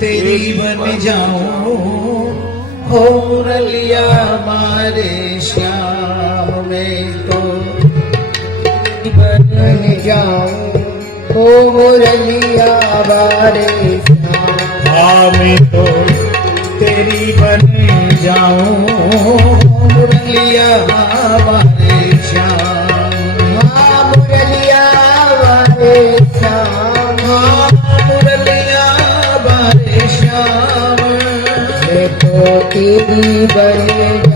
तेरी बन जाऊं हो मुरलिया मारे श्याम में तो बन जाऊं हो मुरलिया मारे श्याम मैं तो तेरी बन जाऊं मुरलिया मारे श्याम मुरलिया मारे श्याम मुरलिया मारे श्याम मैं तो तेरी बन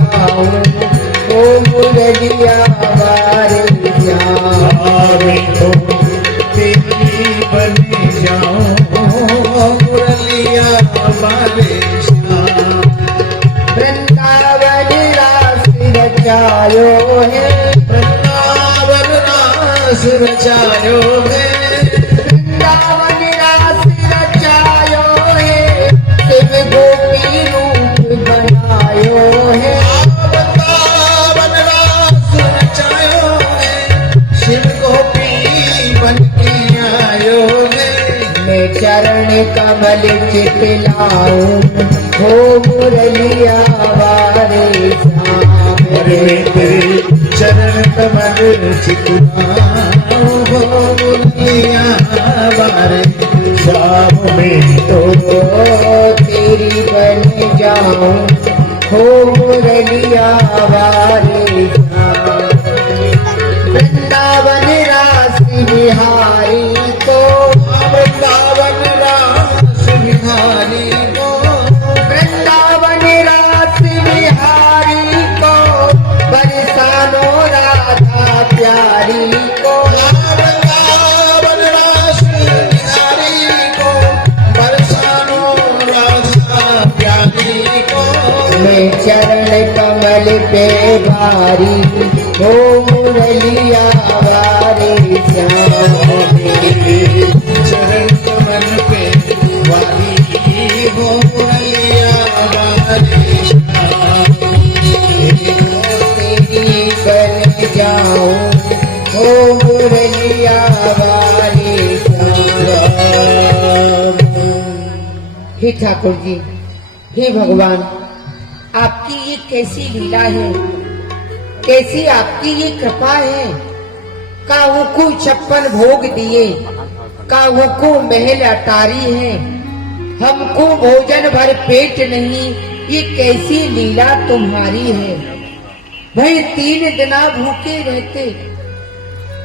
जाऊं हो मुरलिया मारे श्याम मैं तो तेरी बन जाऊं मुरलिया मारे श्याम वृंदावन रास रचायो है वृंदावन रास रचायो है वृंदावन रास रचायो है शिव गोपी रूप बनायो है वृंदावन रास रचायो है शिव गोपी बन के आयो है मैं चरण कमल चितलाऊं हो मुरलिया वारे श्याम मैं तेरे चरण कमल चितलाऊं हो मुरलिया वारे श्याम में तो तेरी बन जाऊं हो मुरलिया वारे श्याम वृंदावन रास बिहारी को वृंदावन रास बिहारी को वृंदावन रास बिहारी को बरसानो राधा प्यारी को वृंदावन रास बिहारी को बरसानो राधा प्यारी को मैं चरण कमल पे भारी हो मुरलिया वारे श्याम चरण कमल पे वाली हो मुरलिया वाले श्याम तेरी बन जाऊं हो मुरलिया वारे श्याम। हे ठाकुर जी, हे भगवान, आपकी ये कैसी लीला है, कैसी आपकी ये कृपा है। काहू को 56 भोग दिए, काहू को महल अटारी है, हमको भोजन भर पेट नहीं, ये कैसी लीला तुम्हारी है। भाई 3 दिन भूखे रहते,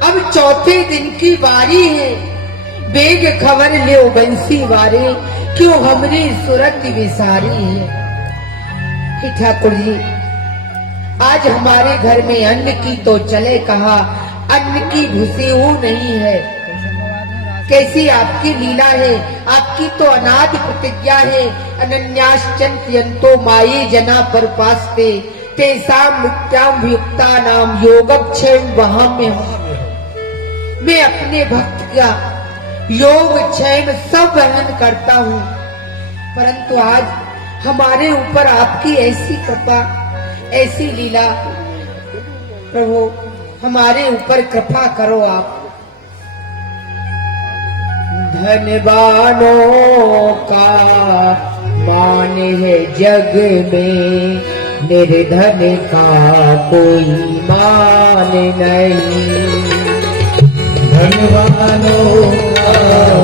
अब 4थे दिन की बारी है। बेग खबर ले बंसी वारे, क्यों हमरी सूरत विसारी है। कि ठाकुर जी, आज हमारे घर में अन्न की तो चले कहा, अन्न की घुसी हूं नहीं है। कैसी आपकी लीला है, आपकी तो अनादि प्रतिज्ञा है। अनन्याश्चन्त्यन्तो माये जना पर पास्ते तेसाम मुक्त्याम युक्ता नाम योगक्षेम वहाम्य। मैं अपने भक्त का योग क्षेम सब वहन करता हूँ, परंतु आज हमारे ऊपर आपकी ऐसी कृपा, ऐसी लीला। प्रभु, हमारे ऊपर कृपा करो आप। धनवानों का मान है जग में, निर्धन का कोई मान नहीं। धनवानों का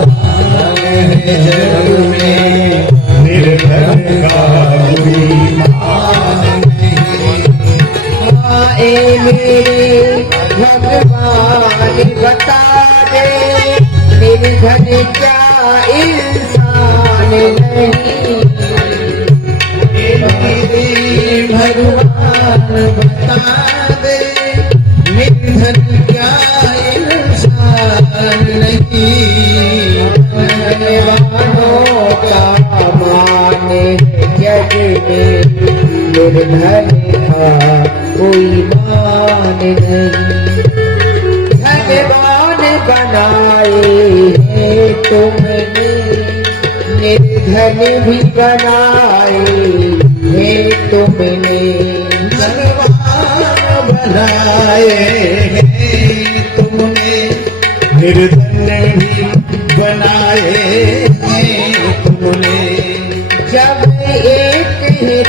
मान है जग में, निर्धन का कोई मान नहीं। आए मेरे भगवान बता दे, निर्धन क्या इंसान नहीं। मेरे भगवान बता दे, निर्धन क्या इंसान नहीं। धनवानों का मान है जग में, निर्धन का कोई मान नहीं। धनवान बनाए हैं तुमने, निर्धन भी बनाए हैं तुमने। धनवान बनाए हैं तुमने, निर्धन भी बनाए हैं तुमने।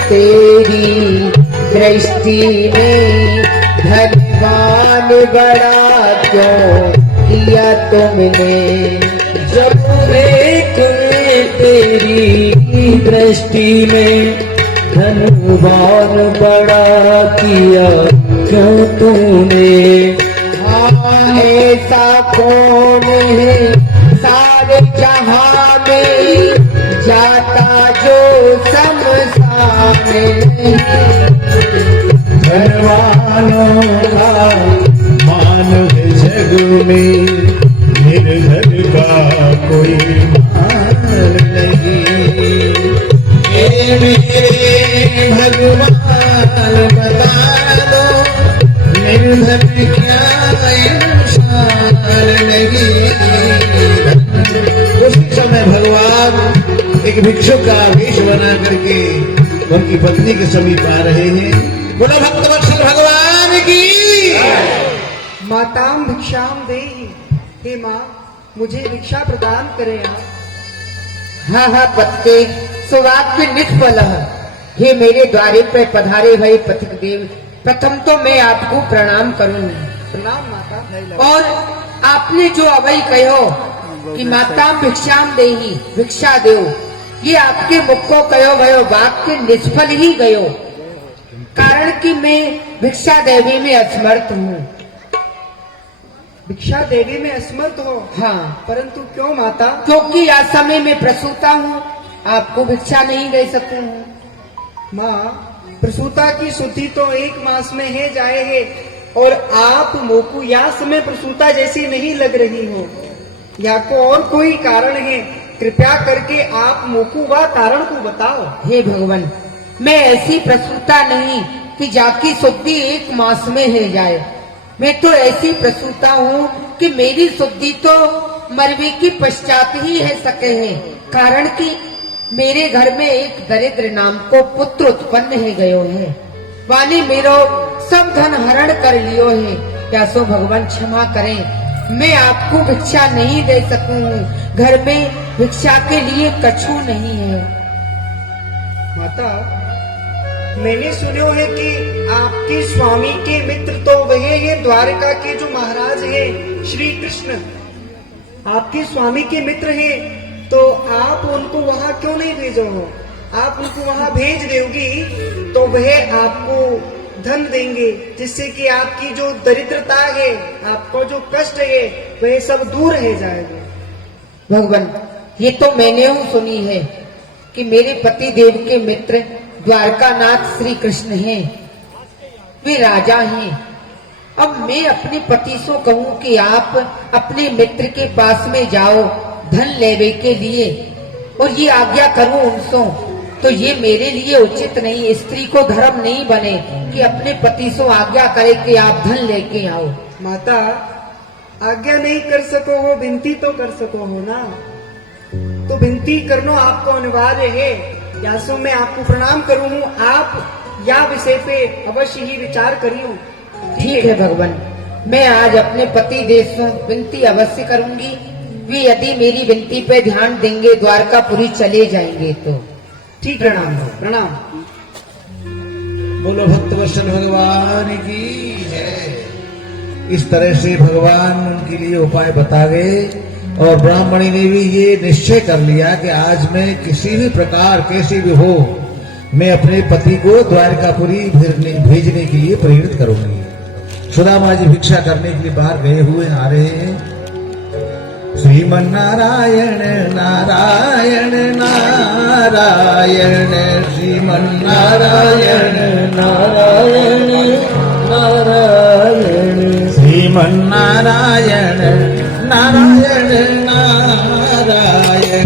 तेरी दृष्टि में धनवान बड़ा क्यों किया तुमने। जब तुम्हें तेरी दृष्टि में धनवान बड़ा किया क्यों तूने। हाँ ऐसा कौन है सारे जहां में जाता जो शमशान नहीं। धनवानों का मान है जग में, निर्धन का कोई मान नहीं। हे मेरे भगवान बता दो, निर्धन क्या इंसान नहीं। उसी समय भगवान एक भिक्षुक का वेश बना करके उनकी पत्नी के समीप आ रहे हैं। बोला भक्तवत्सल भगवान की। माताम भिक्षाम देहि। हे माँ मुझे भिक्षा प्रदान करें आप। हाँ हाँ पत्ते सौभाग्य निष्फल। हे मेरे द्वारे पे पधारे भई पथिक देव, प्रथम तो मैं आपको प्रणाम करूंगी। प्रणाम माता। और आपने जो अभय कहो कि माता भिक्षाम देही भिक्षा दो, ये आपके मुख को कहो गयो वाक्य निष्फल ही गयो, कारण कि मैं भिक्षा देवी में असमर्थ हूँ। भिक्षा देवी में असमर्थ हो? हाँ परंतु क्यों माता? क्योंकि आज समय में प्रसूता हूँ, आपको भिक्षा नहीं दे सकूँ। माँ प्रसूता की शुद्धि तो 1 मास में है जाए है, और आप मोकू या समय प्रसूता जैसी नहीं लग रही हो, या को और कोई कारण है? कृपया करके आप मोकू व कारण को बताओ। हे भगवान मैं ऐसी प्रसूता नहीं कि जाकी शुद्धि 1 मास में है जाए। मैं तो ऐसी प्रसूता हूँ कि मेरी शुद्धि तो मरवे की पश्चात ही है सके है, कारण कि मेरे घर में एक दरिद्र नाम को पुत्र उत्पन्न है गयो है, वाने मेरो सब धन हरण कर लियो है। क्या सो भगवान क्षमा करें, मैं आपको भिक्षा नहीं दे सकूँ। घर में भिक्षा के लिए कछु नहीं है। माता मैंने सुनो है कि आपके स्वामी के मित्र तो वह है द्वारका के जो महाराज है श्री कृष्ण, आपके स्वामी के मित्र हैं, तो आप उनको वहां क्यों नहीं भेजो हो? आप उनको वहां भेज दोगी तो वह आपको धन देंगे, जिससे कि आपकी जो दरिद्रता है, आपको जो कष्ट है, वह सब दूर रह जाएगा। भगवान ये तो मैंने सुनी है कि मेरे पति देव के मित्र द्वारकानाथ श्री कृष्ण हैं, वे राजा हैं। अब मैं अपने पति से कहूँ कि आप अपने मित्र के पास में जाओ धन लेवे के लिए, और ये आज्ञा करूँ उनसे, तो ये मेरे लिए उचित नहीं। स्त्री को धर्म नहीं बने कि अपने पति से आज्ञा करे कि आप धन लेके आओ। माता आज्ञा नहीं कर सको हो, विनती तो कर सको हो ना, तो विनती करना आपको अनिवार्य है। या सो मैं आपको प्रणाम करूँ, आप या विषय पे अवश्य ही विचार करियो। ठीक है भगवान, मैं आज अपने पति देव से विनती अवश्य करूंगी। वे यदि मेरी विनती पे ध्यान देंगे द्वारकापुरी चले जाएंगे तो ठीक। प्रणाम। प्रणाम। बोलो भक्तवत्सल भगवान की है। इस तरह से भगवान उनके लिए उपाय बता गए, और ब्राह्मणी ने भी ये निश्चय कर लिया कि आज मैं किसी भी प्रकार कैसे भी हो, मैं अपने पति को द्वारकापुरी भेजने के लिए प्रेरित करूंगी। सुदामा जी भिक्षा करने के लिए बाहर गए हुए आ रहे हैं। श्रीमन नारायण नारायण नारायण, श्रीमन नारायण नारायण नारायण, श्रीमन नारायण नारायण नारायण,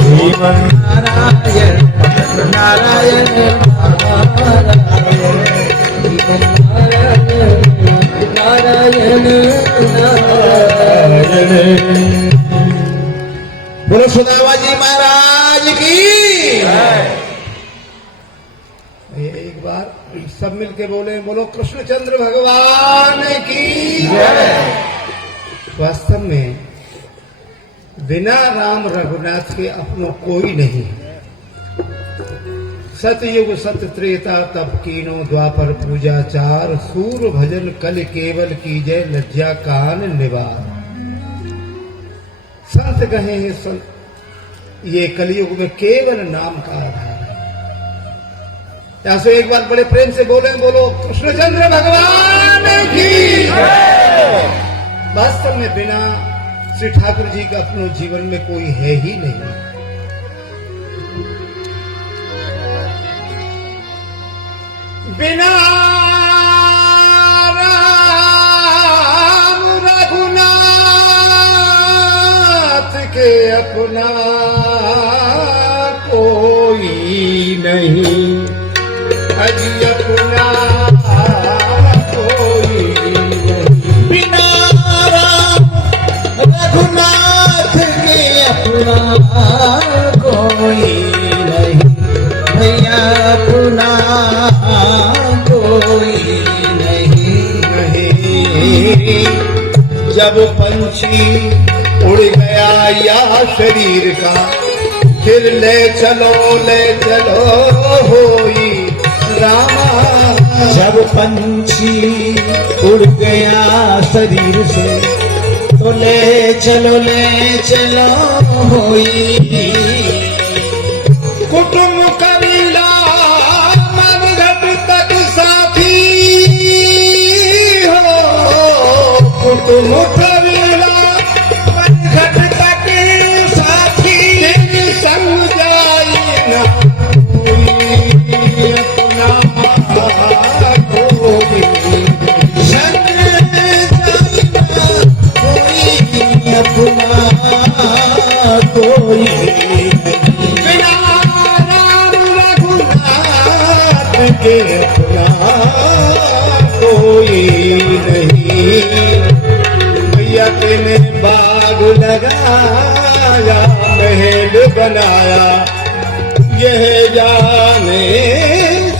श्रीमन नारायण नारायण नारायण नारायण। बोलो सुदामा जी महाराज की। एक बार सब मिलके बोले, बोलो कृष्णचंद्र भगवान की। वास्तव में बिना राम रघुनाथ के अपनो कोई नहीं। सतयुग सत त्रेता तप कीनो द्वापर पूजा चार, सूर भजन कल केवल कीजय लज्जा कान निवार। संत कहे हैं संत, ये कलयुग में केवल नाम का आधार है। यहां से एक बार बड़े प्रेम से बोले, बोलो कृष्णचंद्र भगवान की। वास्तव में बिना श्री ठाकुर जी का अपने जीवन में कोई है ही नहीं। बिना राम रघुनाथ के अपना कोई नहीं, अजी अपना कोई नहीं। बिना राम रघुनाथ के अपना कोई नहीं, भैया अपना कोई नहीं। जब पंछी उड़ गया या शरीर का, फिर ले चलो होई रामा। जब पंछी उड़ गया शरीर से, तो ले चलो होई। कुटुंब कबीला मन घट तक साथी हो, कुटुंब कबीला मन घट तक साथी। तेरे संग जाई ना कोई अपना कोई, संग जाई ना कोई अपना कोई। बिना राम रघुनाथ के अपना कोई नहीं। भैया तेने बाग लगाया, महल बनाया, यह जाने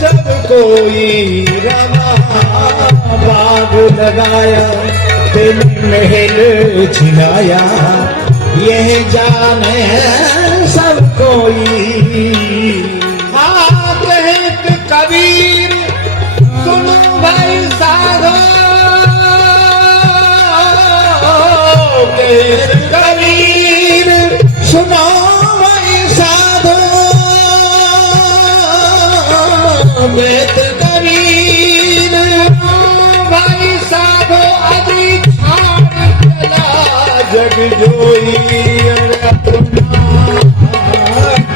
सब कोई रामा। बाग लगाया, तेने महल छिलाया, यह जाने सब कोई। हाँ कहत कबीर सुनो भाई साधो, कहत कबीर सुनो भाई साधो, बेत कबीर भाई साधो अभी छाड़ चला जग जोई, अपना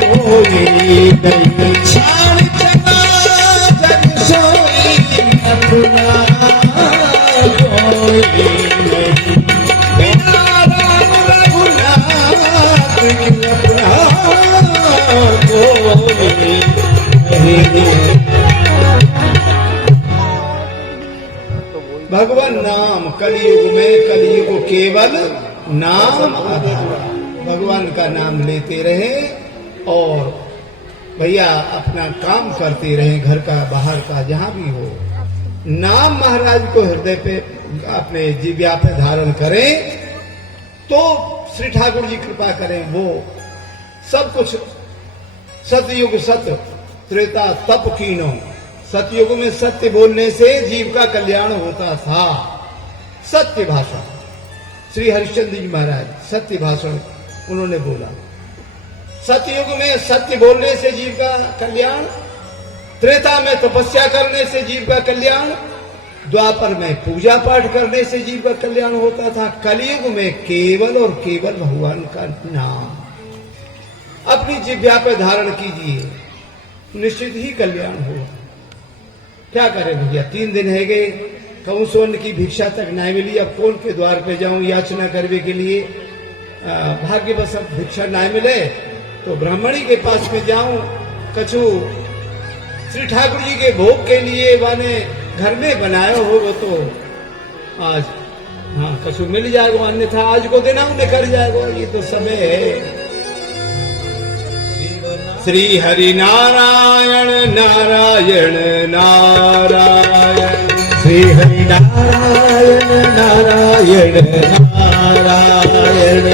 कोई नहीं। छाड़ चला जग सोई, अपना कोई नहीं। बिना राम रघुनाथ के अपना कोई नहीं। भगवान नाम कलयुग में, कलयुग केवल नाम आधार। भगवान का नाम लेते रहे और भैया अपना काम करते रहे, घर का बाहर का जहां भी हो। नाम महाराज को हृदय पे अपने जिव्या पे धारण करें तो श्री ठाकुर जी कृपा करें। वो सब कुछ सतयुग सत त्रेता तप कीनो। सतयुग में सत्य बोलने से जीव का कल्याण होता था। सत्य भाषण, श्री हरिश्चंद्र जी महाराज सत्य भाषण उन्होंने बोला। सतयुग में सत्य बोलने से जीव का कल्याण, त्रेता में तपस्या करने से जीव का कल्याण, द्वापर में पूजा पाठ करने से जीव का कल्याण होता था। कलयुग में केवल और केवल भगवान का नाम अपनी जिह्वा पे धारण कीजिए, निश्चित ही कल्याण होगा। क्या करें भैया, 3 दिन है गए, कहूं सोन की भिक्षा तक नहीं मिली। अब कौन के द्वार पे जाऊं याचना करने के लिए? भाग्यवश अब भिक्षा नहीं मिले तो ब्राह्मणी के पास में जाऊं, कछु श्री ठाकुर जी के भोग के लिए माने घर में बनाया हो वो तो आज हाँ कछु मिल जाएगा, अन्यथा आज को देना उन्हें कर जाएगा। ये तो समय है। श्री हरि नारायण नारायण नारायण, श्री हरि नारायण नारायण नारायण।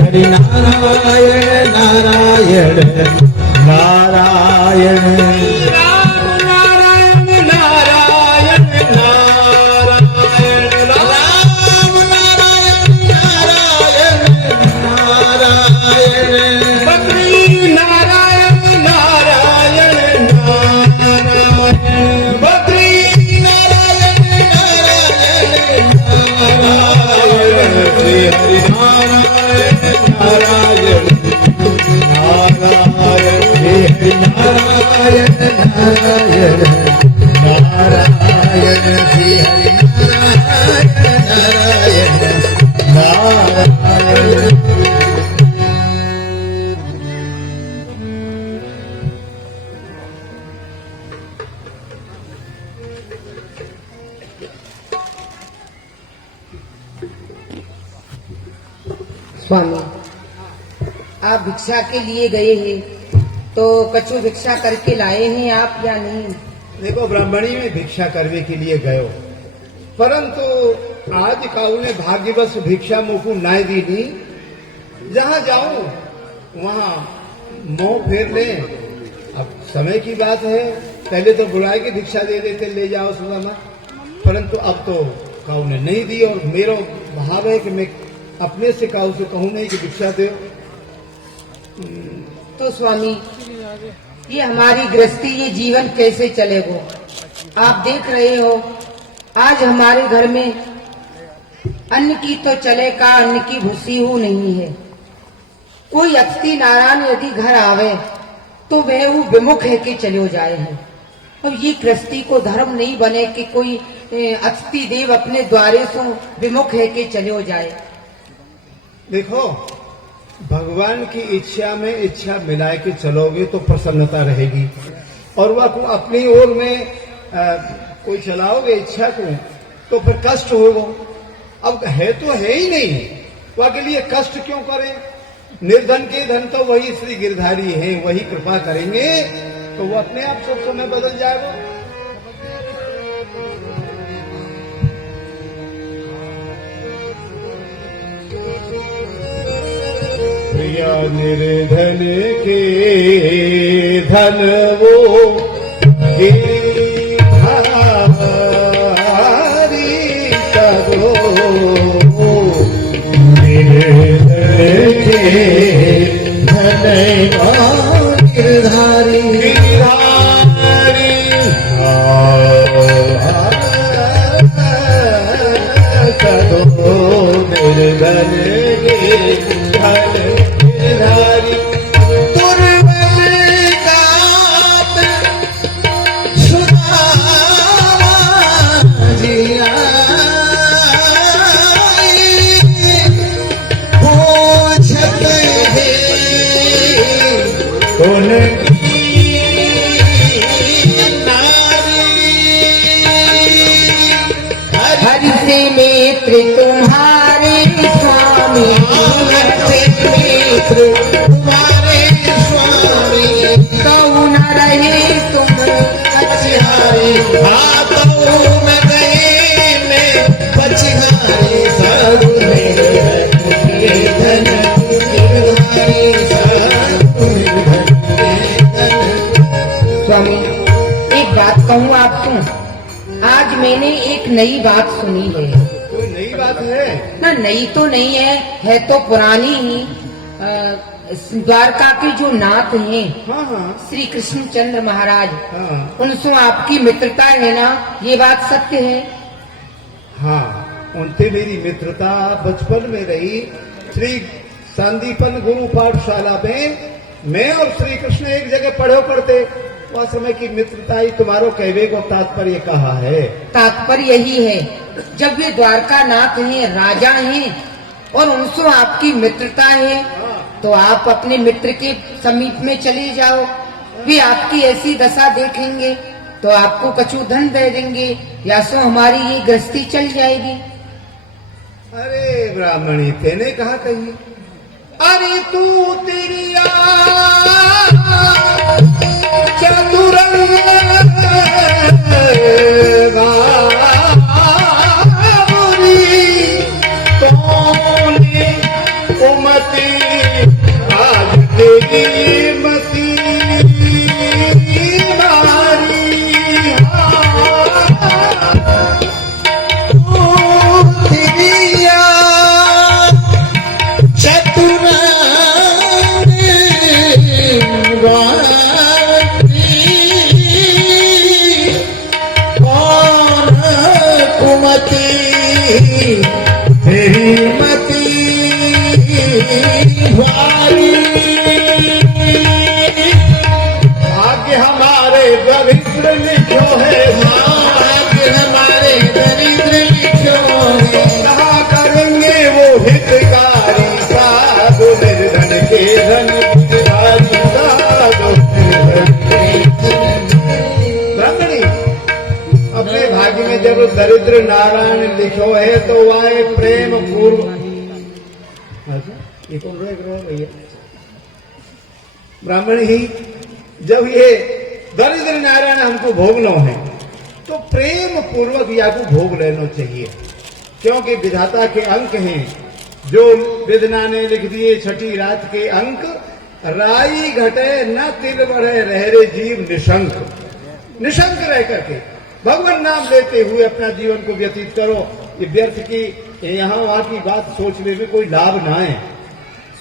हरि नारायण नारायण नारायण राम नारायण नारायण नारायण राम नारायण नारायण नारायण बद्री नारायण नारायण नारायण बद्री नारायण नारायण नारायण श्री हरि नारायण नारायण नारायण हे हरि नारायण नारायण नारायण हे हरि नारायण नारायण नारायण स्वामी, आप भिक्षा के लिए गए हैं तो कछु भिक्षा करके लाए हैं आप या नहीं? देखो, ब्राह्मणी में भिक्षा करने के लिए गयो, परंतु आज काऊ ने भाग्यवश भिक्षा मुकु नाय दी नी। जहां जाऊं वहां मुंह फेर ले। अब समय की बात है, पहले तो बुलाए के भिक्षा दे देते, ले जाओ सुदामा, परंतु अब तो काऊ ने नहीं दी। और मेरा भाव है कि मैं अपने से काऊ से कहूं नहीं कि भिक्षा दो। तो स्वामी, ये हमारी गृहस्थी, ये जीवन कैसे चलेगा? आप देख रहे हो आज हमारे घर में अन्न की तो चले का, अन्न की भूसी हो नहीं है। कोई अतिथि नारायण यदि घर आवे तो वह वो विमुख है कि चले जाए हैं। और ये गृहस्थी को धर्म नहीं बने कि कोई अतिथि देव अपने द्वारे से विमुख है कि चले जाए। देखो, भगवान की इच्छा में इच्छा मिला के चलोगे तो प्रसन्नता रहेगी, और वह अपनी ओर में कोई चलाओगे इच्छा को तो फिर कष्ट होगा। अब है तो है ही नहीं, वह के लिए कष्ट क्यों करें? निर्धन के धन तो वही श्री गिरधारी हैं, वही कृपा करेंगे तो वो अपने आप सब समय बदल जाएगा। प्रिया निर्धन के धन वो गिरधारी करो, निर्धन के धन गिरधारी गिरधारी करो, निर्धन के धन गिरधारी। दुर्बल दात सुदामा जिया पूछत है उनकी नारी। हरि से मित्र तुम्हारे स्वामी, हरि से मित्र तुम्हारे स्वामी, कऊ न रहे तुम बचिहारी हाथों में गए में बचिहारी साधु में धन गिरधारी साधु में धन। स्वामी, एक बात कहूँ आपको, आज मैंने एक नई बात सुनी है। कोई नई बात है? ना, नई तो नहीं है तो पुरानी ही। द्वारका के जो नाथ हैं हाँ हाँ श्री कृष्ण चंद्र महाराज, हाँ उनसे आपकी मित्रता है ना, ये बात सत्य है? हाँ, उनसे मेरी मित्रता बचपन में रही। श्री संदीपन गुरु पाठशाला में मैं और श्री कृष्ण एक जगह पढ़ो करते, वह समय की मित्रता ही तुम्हारो कहवे को तात्पर्य कहा है। तात्पर्य यही है, जब ये द्वारका नाथ हैं, राजा हैं, और उनसे आपकी मित्रता है, तो आप अपने मित्र के समीप में चले जाओ। वे आपकी ऐसी दशा देखेंगे तो आपको कछु धन दे देंगे, या सो हमारी ये गृहस्थी चल जाएगी। अरे ब्राह्मणी, तेने कहा कही? अरे तू तेरी चतुरंग गावरी, तोने उमति तेरी मति भारी। भाग्य हमारे दरिद्र लिखो है, भाग्य हमारे दरिद्र लिखो है। कहा करेंगे वो हितकारी, साधु निर्धन के धन पुजारी, साधु निर्धन के। ब्राह्मणी, अपने भाग्य में जब दरिद्र नारायण लिखो है तो वाए प्रेम पूर्व। ये कौन रहे भैया? ब्राह्मणी ही जब ये दरिद्र नारायण हमको भोगनो है तो प्रेम पूर्वक या को भोग लेना चाहिए, क्योंकि विधाता के अंक हैं जो विदना ने लिख दिए छठी रात के अंक। राई घटे न तिल बढ़े, रह रे जीव निशंक। निशंक रह करके भगवान नाम लेते हुए अपना जीवन को व्यतीत करो। ये व्यर्थ की यहाँ वहां की बात सोचने में कोई लाभ ना है।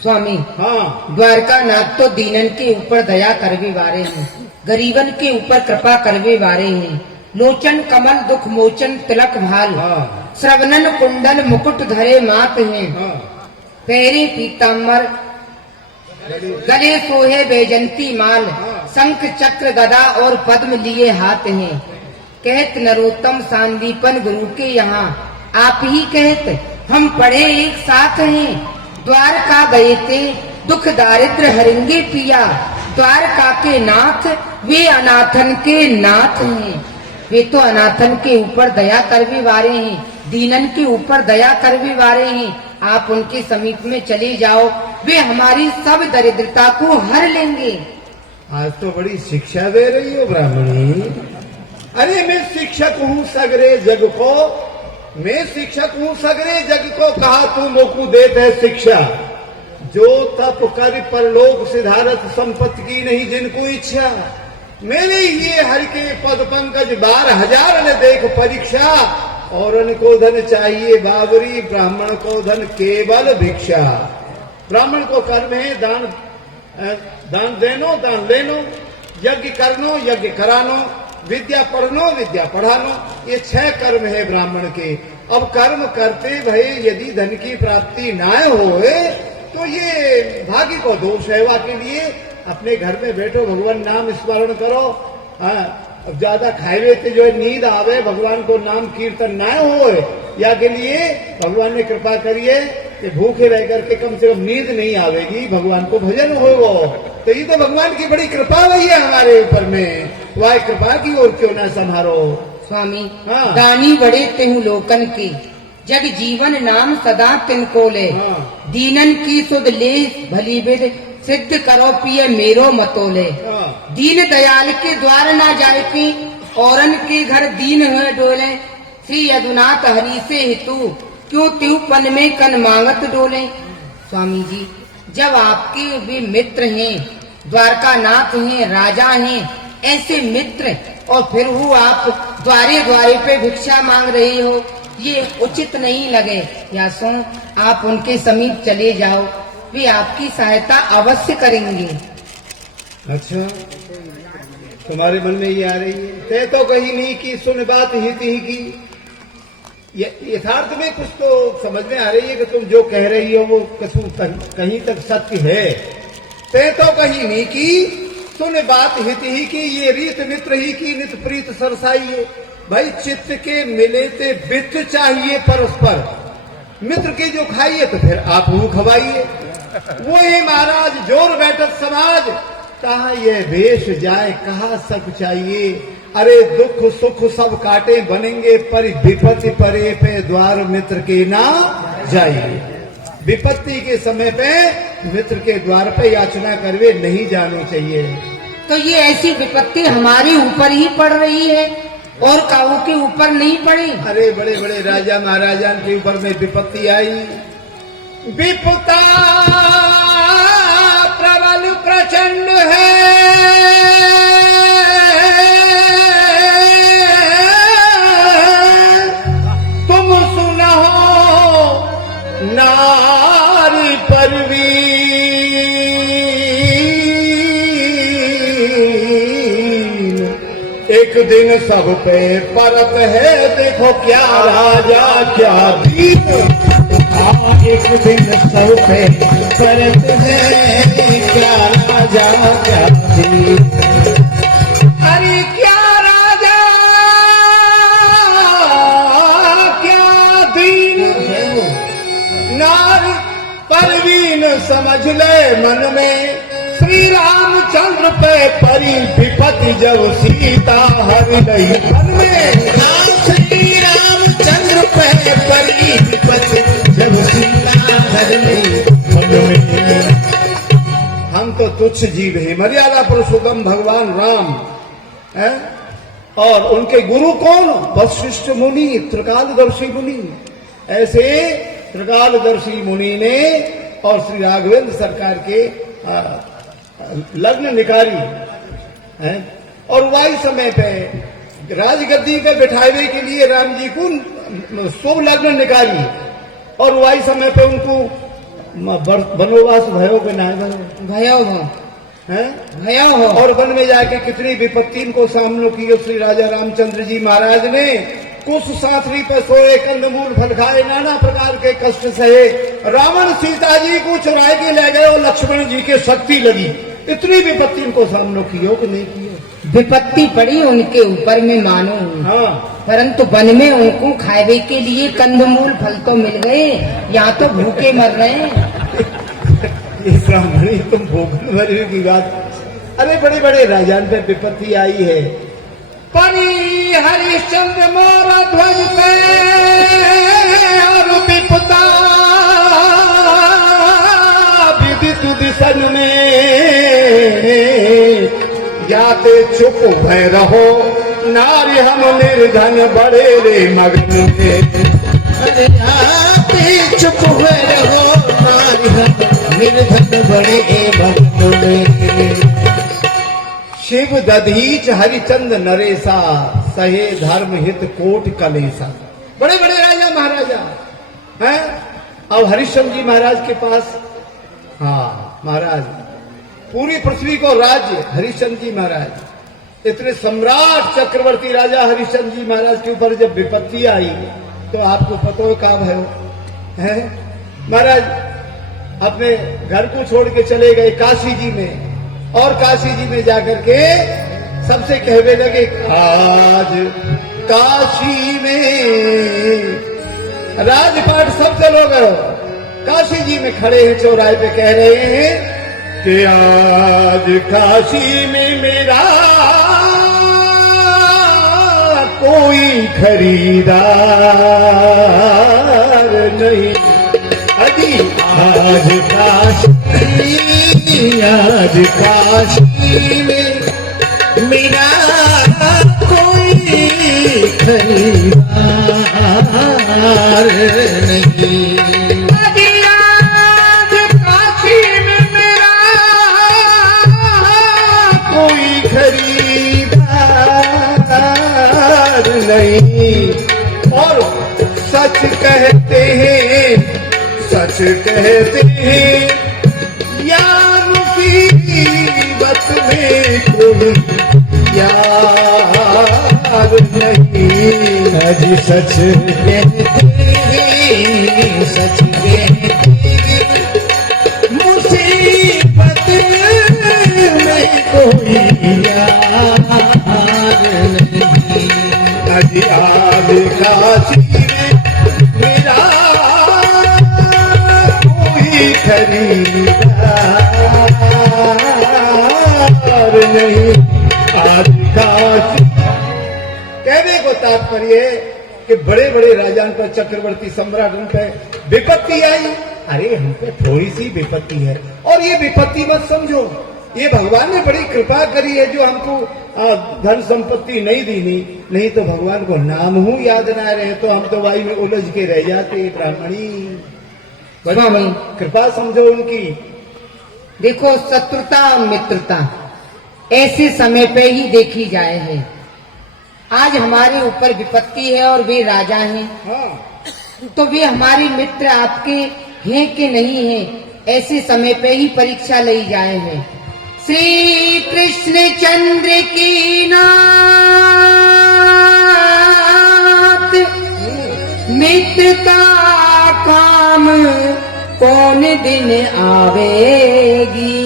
स्वामी, हाँ, द्वारका नाथ तो दीनन के ऊपर दया करवे वारे हैं, गरीबन के ऊपर कृपा करवे वारे हैं। लोचन कमल दुख मोचन तिलक भाल, हाँ, श्रवणन कुंडल मुकुट धरे मात हैं। हाँ, पैरी पीताम्बर गले सोहे बैजंती माल, शंख चक्र गदा और पद्म लिए हाथ हैं। कहत नरोत्तम सांदीपन गुरु के यहाँ, आप ही कहत हम पढ़े एक साथ हैं। द्वारका गए थे दुख दारिद्र हरेंगे पिया, द्वारका के नाथ वे अनाथन के नाथ हैं। वे तो अनाथन के ऊपर दया करवे वाले हैं, दीनन के ऊपर दया करवे वाले हैं। आप उनके समीप में चले जाओ, वे हमारी सब दरिद्रता को हर लेंगे। आज तो बड़ी शिक्षा दे रही हो ब्राह्मणी। अरे मैं शिक्षक हूँ सगरे जग को, मैं शिक्षक हूँ सगरे जग को, कहा तू मोकू देत है शिक्षा। जो तप कर परलोक सिधारत, संपत्ति की नहीं जिनको इच्छा। मेरे ये हर के पद पंकज 12,000 ने देख परीक्षा। और को धन चाहिए बाबरी, ब्राह्मण को धन केवल भिक्षा। ब्राह्मण को कर्म है दान, दान देनो दान लेनो, यज्ञ करनो यज्ञ करानो, विद्या पढ़नो विद्या पढ़ानो। ये 6 कर्म है ब्राह्मण के। अब कर्म करते भई यदि धन की प्राप्ति ना होए तो ये भाग्य को दोष है। के लिए अपने घर में बैठो, भगवान नाम स्मरण करो। हाँ, अब ज्यादा खाए थे जो नींद आवे, भगवान को नाम कीर्तन ना होए, या के लिए भगवान ने कृपा करिए कि भूखे रह करके कम से कम नींद नहीं आवेगी, भगवान को भजन हो। तो ये तो भगवान की बड़ी कृपा हुई है हमारे ऊपर में। वह कृपा की ओर क्यों ना संभारो। स्वामी, हाँ। दानी बड़े तेहु लोकन की, जग जीवन नाम सदा तिनको ले। हाँ। दीनन की सुध ले भली विद, सिद्ध करो पिय मेरो मतोले। हाँ। दीन दयाल के द्वार ना जाए की, औरन के घर दीन है डोले। श्री यदुनाथ हरि से हितु, क्यों त्यू पन में कन मांगत डोले। स्वामी जी, जब आपके वे मित्र हैं, द्वारका नाथ हैं, राजा हैं, ऐसे मित्र, और फिर वो आप द्वारे द्वारे पे भिक्षा मांग रहे हो, ये उचित नहीं लगे। या सुन, आप उनके समीप चले जाओ, वे आपकी सहायता अवश्य करेंगे। अच्छा, तुम्हारे मन में ये आ रही है? ते तो कही नहीं कि सुन बात हित ही की। यथार्थ में कुछ तो समझ में आ रही है कि तुम जो कह रही हो वो कहीं तक सत्य है। ते तो कही नहीं की, सुन बात हित ही की, ये रीत मित्र ही की, नित प्रीत सरसाइए। भाई चित्त के मिले ते वित्त चाहिए परस्पर, मित्र के जो खाइए तो फिर आप वो खवाइए। वो ही महाराज जोर बैठक समाज, कहा ये भेष जाए कहा सब चाहिए। अरे दुख सुख सब काटे बनेंगे, पर विपत्ति परे पे द्वार मित्र के ना जाइए। विपत्ति के समय पे मित्र के द्वार पे याचना करवे नहीं जाना चाहिए। तो ये ऐसी विपत्ति हमारे ऊपर ही पड़ रही है और काऊ के ऊपर नहीं पड़ी। अरे बड़े बड़े राजा महाराजा के ऊपर में विपत्ति आई। विपता प्रबल प्रचंड है, तुम सुनो नारी परवीन। एक दिन सब पे परत है, देखो क्या राजा क्या दीन। एक दिन सब पे परत है, क्या राजा क्या दीन। अरे क्या राजा क्या दीन, नारी परवीन समझ ले मन में, श्री रामचंद्र पे परी विपत्ति जब सीता हर गई मन में। श्री रामचंद्र पे परी विपत्ति जब सीता हर गई मन में। हम तो तुच्छ जीव हैं, मर्यादा पुरुषोत्तम भगवान राम है, और उनके गुरु कौन? वशिष्ठ मुनि, त्रिकालदर्शी मुनि। ऐसे त्रिकालदर्शी मुनि ने और श्री राघवेंद्र सरकार के लग्न निकारी हैं, और वही समय पे राजगद्दी पे बिठावे के लिए राम जी को शुभ लग्न निकाली, और वही समय पे उनको वनवास भयो के नाय भयो हो, हैं, भयो हो। और वन में जाके कितनी विपत्ति को सामना किया श्री राजा रामचंद्र जी महाराज ने। कुछ साथरी पर सोए, कंदमूल फल खाए, नाना प्रकार के कष्ट सहे। रावण सीता जी को चुरा के ले गए और लक्ष्मण जी के शक्ति लगी। इतनी विपत्ति इनको सामना कियो कि नहीं कियो? विपत्ति पड़ी उनके ऊपर में मानो, हाँ, परंतु वन में उनको खावे के लिए कंदमूल फल तो मिल गए, यहाँ तो भूखे मर रहे हैं। ये ब्राह्मणी तुम भोगन भरी की बात। अरे बड़े बड़े राजान पे विपत्ति आई है। परी हरिश्चंद्र मोर ध्वज पे और विपदा विदित दिशन में, जाते चुप भय रहो नारी हम निर्धन बड़े रे मग्न में। अरे आते चुप हुए रहो नारी हम निर्धन बड़े मग्न में। शिव दधीच हरिचंद नरेसा, सहे धर्म हित कोट कलेसा। बड़े बड़े राजा महाराजा हैं। अब हरिश्चंद्र जी महाराज के पास, हाँ महाराज, पूरी पृथ्वी को राज्य हरिश्चंद्र जी महाराज। इतने सम्राट चक्रवर्ती राजा हरिश्चंद्र जी महाराज के ऊपर जब विपत्ति आई तो आपको पता हो का भयो है। महाराज अपने घर को छोड़ के चले गए काशी जी में, और काशी जी में जाकर के सबसे कहने लगे, आज काशी में राजपाट सब चलो गए। काशी जी में खड़े हैं चौराहे पे, कह रहे हैं कि आज काशी में मेरा कोई खरीदार नहीं। अजी आज काशी में मेरा कोई खरीदार नहीं। आज काशी में मेरा कोई खरीदार नहीं। और सच कहते हैं, सच कहते हैं, या मुसीबत में कोई यार नहीं। आज सच कहते हैं, सच कहते हैं, मुसीबत में कोई यार नहीं। आज काशी में मेरा कोई खरीदार नहीं। आज काशी कहने को तात्पर्य है कि बड़े बड़े राजान पर, चक्रवर्ती सम्राट उन पर विपत्ति आई। अरे हम पे थोड़ी सी विपत्ति है, और ये विपत्ति मत समझो, ये भगवान ने बड़ी कृपा करी है जो हमको धन संपत्ति नहीं दी। नहीं तो भगवान को नाम हूँ याद ना रहे तो हम तो वाई में उलझ के रह जाते। ब्राह्मणी स्वामी कृपा समझो उनकी। देखो, शत्रुता और मित्रता ऐसे समय पे ही देखी जाए है। आज हमारे ऊपर विपत्ति है और वे राजा हैं, हाँ, तो वे हमारे मित्र आपके हैं कि नहीं हैं, ऐसे समय पे ही परीक्षा ली जाए है। श्री कृष्ण चंद्र की नाथ मित्रता काम कौन दिन आवेगी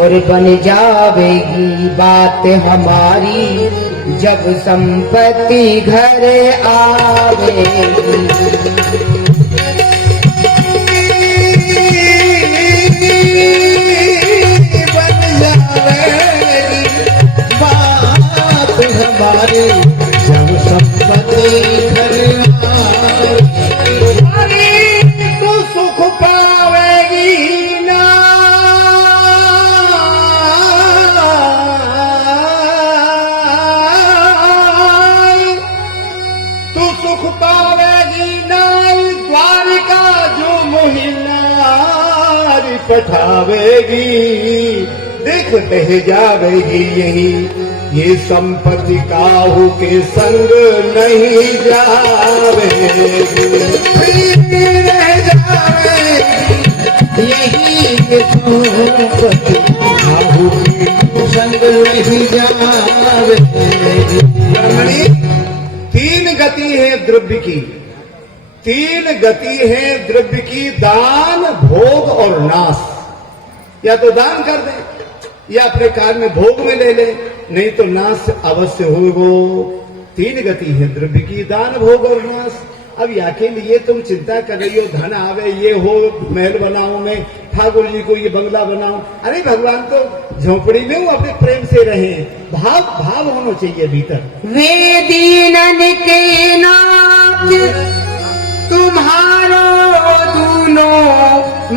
और बन जावेगी बात हमारी जब संपत्ति घर आवेगी। बन जावेगी बात हमारी जब संपत्ति घर आवेगी। तो सुख पावेगी ना, तू सुख पावेगी ना, द्वारिका जो मोहिनारी पठावेगी, देख रह जावेगी यही ये संपत्ति काहू के संग नहीं जावेगी। रह जावेगी यही संपत्ति काहू की संग नहीं जावेगी। रमणी, तीन गति है द्रव्य की, तीन गति है द्रव्य की, दान, भोग और नाश। या तो दान कर दे या अपने कार्य में भोग में ले ले, नहीं तो नाश अवश्य होगो। तीन गति है द्रव्य की, दान, भोग और नाश। अब या के लिए तुम चिंता कर रही हो, धन आवे, ये हो, महल बनाऊं मैं, ठाकुर जी को ये बंगला बनाऊं। अरे भगवान तो झोपड़ी में हूं, अपने प्रेम से रहे। भाव भाव होना चाहिए भीतर। वे दीनन के नाथ तुम्हारो दूनों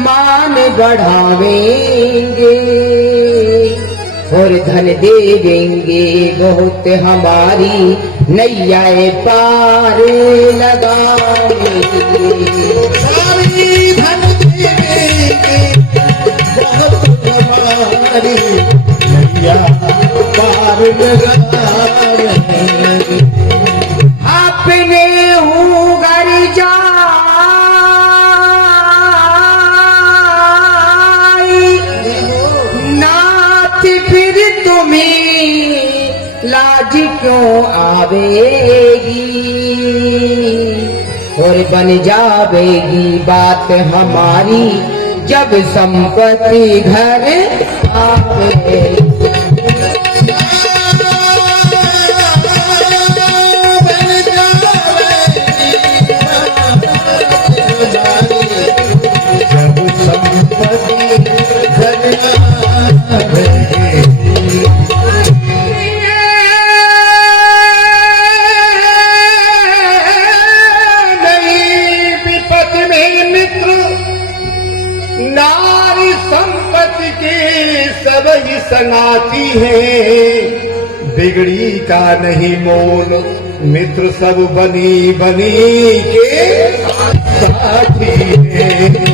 मान बढ़ावेंगे और धन देवेंगे बहुत हमारी नैया पार लगावेंगे। सारी धन देवेंगे बहुत हमारी नैया पार लगावेंगे। अपने हूँ घर जाई नाथ फिर तुम्हें लाज क्यों आवेगी और बन जावेगी बात हमारी जब संपत्ति घर आवेगी। जब संपत्ति घर आवेगी। नारी संपत्ति के सब ही संगाती है, बिगड़ी का नहीं मोल, मित्र सब बनी बनी के साथी है।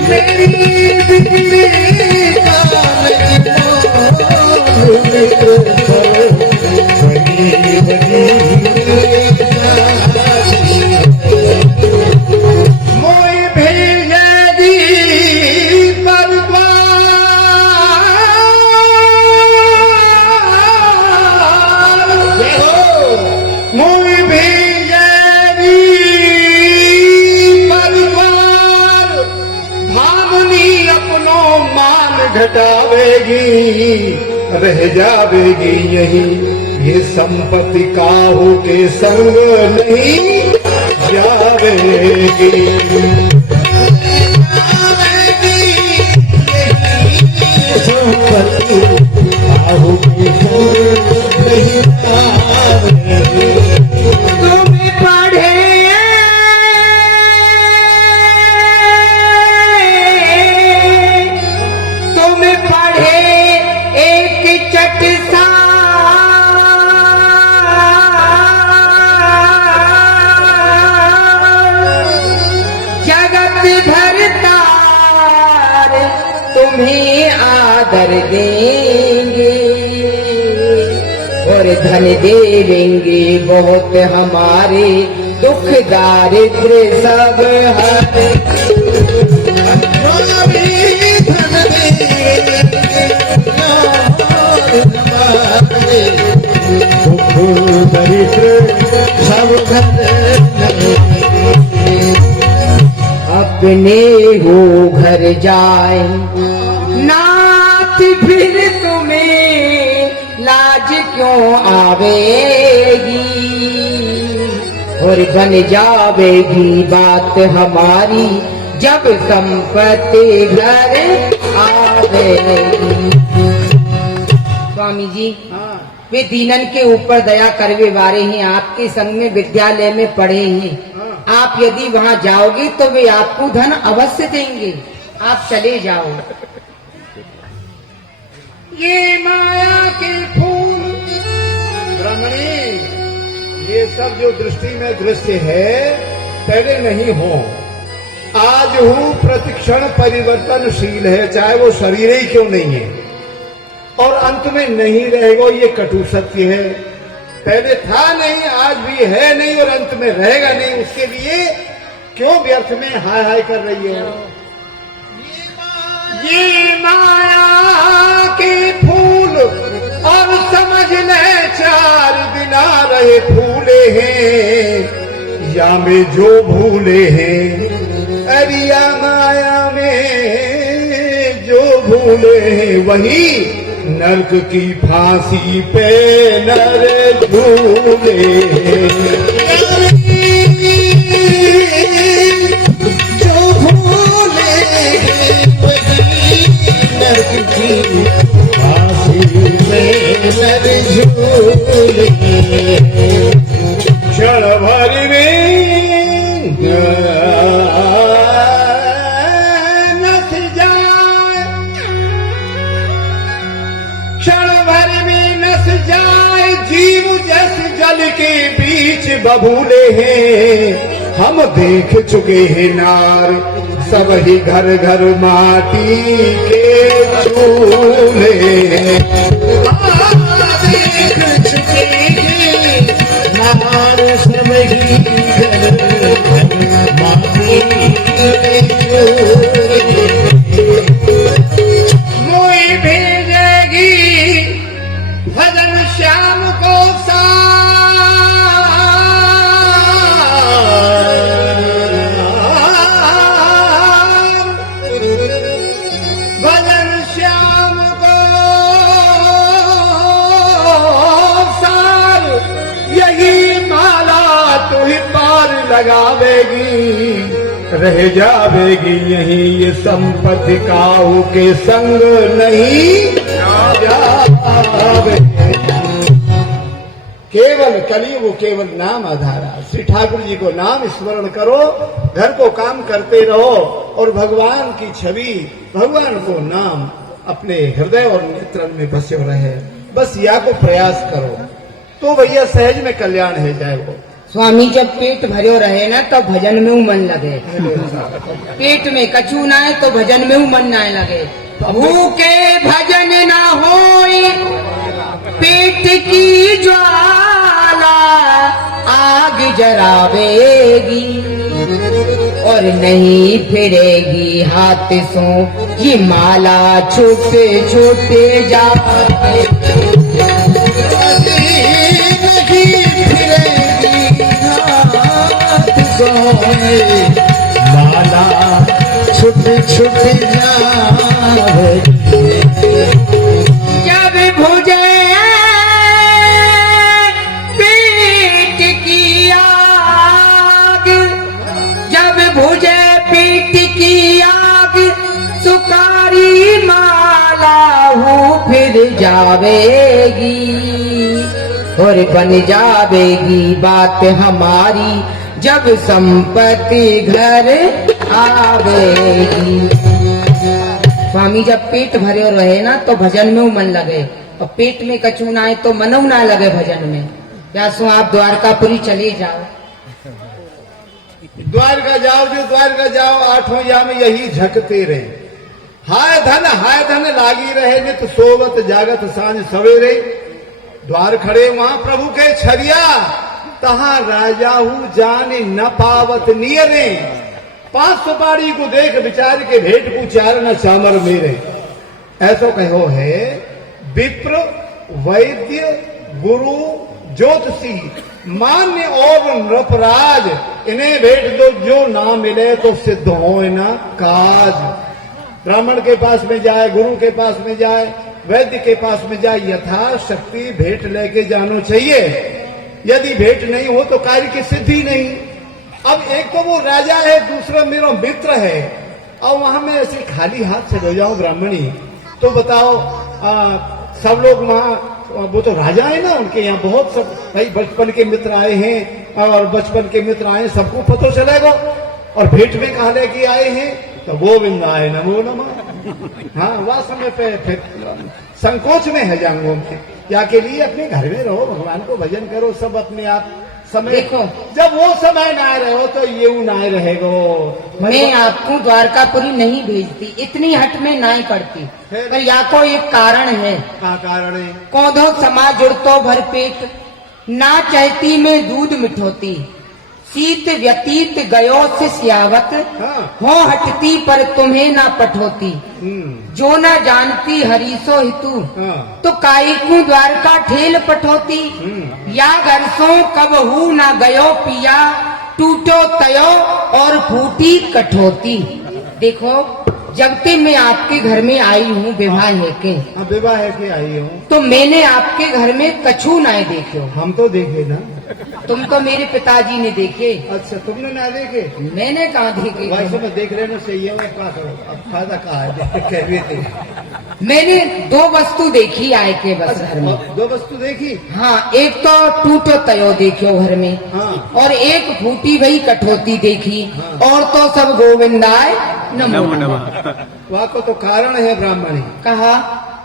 मेरी बिगड़ी का नहीं मोल, मित्र सब बनी बनी के साथी है। मोई भेजेगी घटावेगी, रह जावेगी यही ये संपत्ति काहू के संग नहीं जावेगी। संपत्ति काहू के संग नहीं जावेगी। तुम पढ़े एक चट सा जगत भरतार तुम्हें आदर देंगे और धन देवेंगे बहुत हमारे दुख दारिद्र सब हर धन देंगे दरिद्र सब अपने हो घर जाए नाथ फिर तुम्हें लाज क्यों आवेगी और बन जावेगी बात हमारी जब संपत्ति घर आवेगी। स्वामी जी हाँ वे दीनन के ऊपर दया करवे वाले हैं, आपके संग में विद्यालय में पढ़े हैं। आप यदि वहाँ जाओगे तो वे आपको धन अवश्य देंगे, आप चले जाओ। ये माया के फूल ब्राह्मणी, ये सब जो दृष्टि में दृश्य है पहले नहीं हो, आज हूँ प्रतिक्षण परिवर्तनशील है, चाहे वो शरीर ही क्यों नहीं है, और अंत में नहीं रहेगा, ये कटु सत्य है। पहले था नहीं, आज भी है नहीं, और अंत में रहेगा नहीं। उसके लिए क्यों व्यर्थ में हाय हाय कर रही हो? ये माया के फूल और समझ ले चार बिना रहे फूले हैं या में जो भूले हैं, अरिया माया में जो भूले हैं वही नरक की फांसी पे नर झूले। जो भूले वही नरक की फांसी पे नर झूले। क्षण भर में नस जाए, क्षण भर में नस जाए जीव जैसे जल के बीच बबूले हैं। हम देख चुके हैं नार सब ही घर घर माटी के चूल्हे। देख चुके हैं नार सब ही घर घर माटी के चूल्हे। मोई भेजेगी भजन श्याम को भजन श्याम को सार, यही माला तू ही पार लगावेगी, रह जावेगी यही ये संपत्ति काऊ के संग नहीं जावे। केवल कलियुग केवल नाम आधारा। श्री ठाकुर जी को नाम स्मरण करो, घर को काम करते रहो और भगवान की छवि, भगवान को नाम अपने हृदय और नेत्र में बसे रहे। बस या को प्रयास करो तो भैया सहज में कल्याण है जाएगा। स्वामी जब पेट भरो रहे ना तो भजन में मन लगे, पेट में कछु ना है तो भजन में मन ना लगे। भूखे भजन ना होए पेट की ज्वाला आग जरावेगी और नहीं फिरेगी हाथ सो ये माला छोटे छोटे जावे। माला छुट छुट जावे। जब भुजे पेट की आग, जब भुजे पेट की आग सुकारी माला हो फिर जावेगी और बन जावेगी बात हमारी जब संपत्ति घर आवेगी। स्वामी जब पेट भरे रहे ना तो भजन में मन लगे, और पेट में कछु ना आए तो मनऊ ना लगे भजन में। या सो आप द्वारकापुरी चले जाओ। द्वारका जाओ जो द्वारका जाओ, आठों या में यही झकते रहे। हाय धन लागी रहे नित सोवत जागत सांझ सवेरे। द्वार खड़े वहां प्रभु के छरिया, तहां राजा हूं जाने न पावत नियरे। 5 सुपारी को देख विचार के भेंट को चार न चामर मेरे। ऐसो कहो है विप्र वैद्य गुरु ज्योतिषी मान्य और नृपराज, इन्हें भेंट दो, जो ना मिले तो सिद्ध हो न काज। ब्राह्मण के पास में जाए, गुरु के पास में जाए, वैद्य के पास में जाए, यथाशक्ति भेंट लेके जानो चाहिए। यदि भेंट नहीं हो तो कार्य की सिद्धि नहीं। अब एक तो वो राजा है, दूसरा मेरा मित्र है, और वहां मैं ऐसे खाली हाथ से ले जाऊं ब्राह्मणी, तो बताओ सब लोग वहां, वो तो राजा है ना, उनके यहाँ बहुत सब भाई बचपन के मित्र आए हैं, और बचपन के मित्र आए, सबको पता चलेगा। और भेंट में कहा लेके आए हैं, तो गोविंद आए नमो नमः। हाँ, वह समय पे फिर संकोच में है जांगों में, या के लिए अपने घर में रहो, भगवान को भजन करो, सब अपने आप समय देखो, जब वो समय ना रहो तो ये ना रहेगो। मैं आपको द्वारकापुरी नहीं भेजती, इतनी हट में नहीं करती, पर या को एक कारण है। क्या कारण है? कौधो समा जुड़तो भर पेट, ना चाहती में दूध मिठोती, शीत व्यतीत गयो से सियावत, हाँ। हो हटती पर तुम्हें ना पठोती, जो ना जानती हरीसो हितु, हाँ। तो काईकू द्वारका ठेल पठोती, या घर सो कब हु ना गयो पिया, टूटो तयो और फूटी कठोती। देखो, जब से मैं आपके घर में आई हूँ विवाह है के, विवाह है के आई हूँ, तो मैंने आपके घर में कछू ना देखे हो। हम तो देखे ना। तुम तो मेरे पिताजी ने देखे। अच्छा, तुमने ना देखे? मैंने कहा देखे। भाई सब देख लेना सही है, क्या करो, अब फायदा कहा है, कह रहे थे। मैंने दो वस्तु देखी आए के बस घर में। दो वस्तु देखी? हाँ, एक तो टूटो तयो देखो घर में, हाँ। और एक फूटी भई कठोती देखी, हाँ। और तो सब गोविंदाय नमो नमः। वह को तो कारण है ब्राह्मणी। कहा,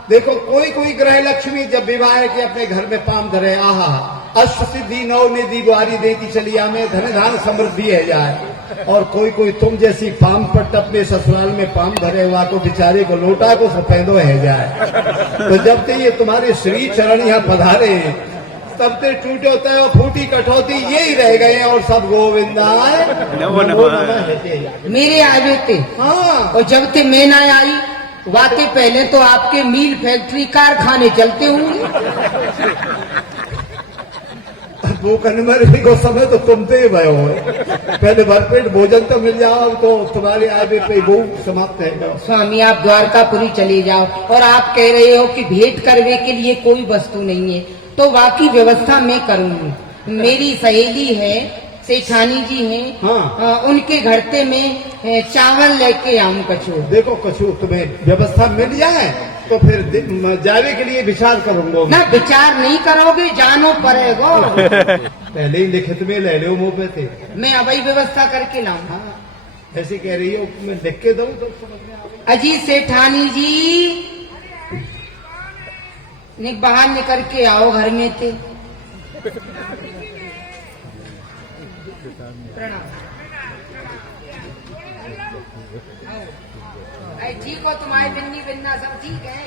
देखो, कोई कोई ग्रह लक्ष्मी जब विवाह के अपने घर में पाम धरे, आहा अष्ट सिद्धि नौ निधि द्वारी देती चलिया में धन धान समृद्धि है जाए। और कोई कोई तुम जैसी पाम पट्ट अपने ससुराल में पाम धरे, वहां को बेचारे को लोटा को सफेदो है जाए। तो जब तक ये तुम्हारे श्री चरण यहाँ पधारे, तब तक टूटे होता है और फूटी कठौती यही रह गए, और सब गोविंदाय नमो नमः। मेरे आए थे। हाँ। और जब ते मैं ना आई, वाते पहले तो आपके मील फैक्ट्री कारखाने चलते हुए। वो कन्मरी को समय तो तुमते ही भयो है, पहले भरपेट भोजन तो मिल जाओ, तो तुम्हारे आगे पे वो समाप्त है। स्वामी, आप द्वारकापुरी चले जाओ, और आप कह रहे हो कि भेंट करने के लिए कोई वस्तु नहीं है, तो बाकी व्यवस्था मैं करूंगी। मेरी सहेली है, सेठानी जी हैं, हाँ। उनके घरते में चावल लेके आऊं कछू। देखो कछु तुम्हें व्यवस्था मिल जाए तो फिर जाने के लिए विचार करूंगा। ना विचार नहीं करोगे, जानो पड़ेगा। पहले ही लिखित में ले लो मुंह पे थे। मैं अभी व्यवस्था करके लाऊं। हाँ, ऐसी कह रही हो, मैं लिख के दूं तो समझ में आएगा। अजी सेठानी जी, बाहर निकल के आओ, घर में थे। प्रणाम। ठीक हो, तुम्हारे बिन्नी बिन्ना सब ठीक है?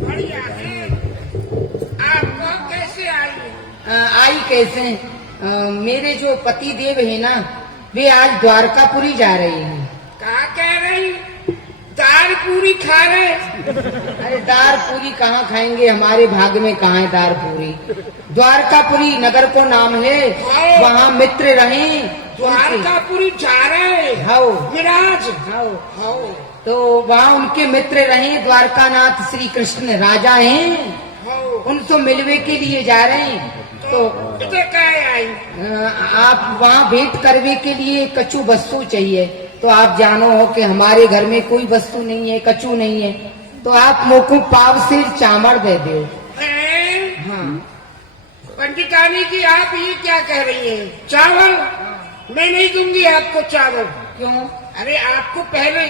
बढ़िया है। आप कैसे आई? आई कैसे? मेरे जो पति देव है ना, वे आज द्वारकापुरी जा रहे हैं। क्या कह रही? दाल पूरी खा रहे? अरे दार पूरी कहाँ खाएंगे, हमारे भाग में कहाँ है दार पूरी। द्वारकापुरी नगर को नाम है, वहाँ मित्र रहे। द्वारकापुरी जा रहे? हाओ विराज। हाओ। हाओ। तो वहाँ उनके मित्र रहे, द्वारकानाथ श्री कृष्ण राजा हैं, हाओ। उनसे मिलवे के लिए जा रहे हैं। तो इधर क्या आई? आप वहाँ भेंट करने के लिए कछु वस्तु चाहिए, तो आप जानो हो कि हमारे घर में कोई वस्तु नहीं है, कछु नहीं है, तो आप मोको पाव सिर चावल दे दो। हाँ। पंडितानी जी, आप ये क्या कह रही हैं? चावल? मैं नहीं दूंगी आपको चावल। क्यों? अरे आपको पहले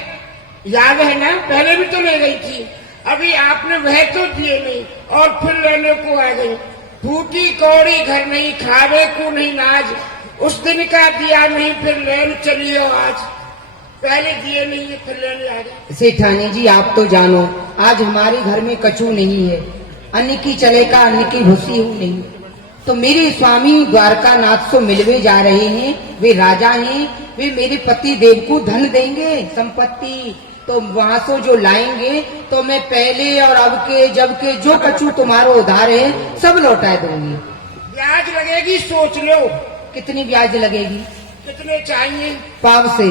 याद है ना, पहले भी तो ले गई थी, अभी आपने वह तो दिए नहीं और फिर लेने को आ गई। फूटी कौड़ी घर नहीं, खावे को नहीं नाज, उस दिन का दिया नहीं, फिर लेने चलियो आज। पहले दिए नहीं है, फिर लेने आ गए। सेठानी जी, आप तो जानो आज हमारे घर में कछु नहीं है, अन्न की चलेगा, अन्न की भूसी हूँ नहीं। तो मेरे स्वामी द्वारकानाथ से मिलवे जा रहे हैं, वे राजा हैं, वे मेरे पति देव को धन देंगे, संपत्ति। तो वहां से जो लाएंगे तो मैं पहले और अब के जब के जो कछु तुम्हारो उधार है सब लौटा दूंगी। ब्याज लगेगी, सोच लो। कितनी ब्याज लगेगी? कितने चाहिए? पाव से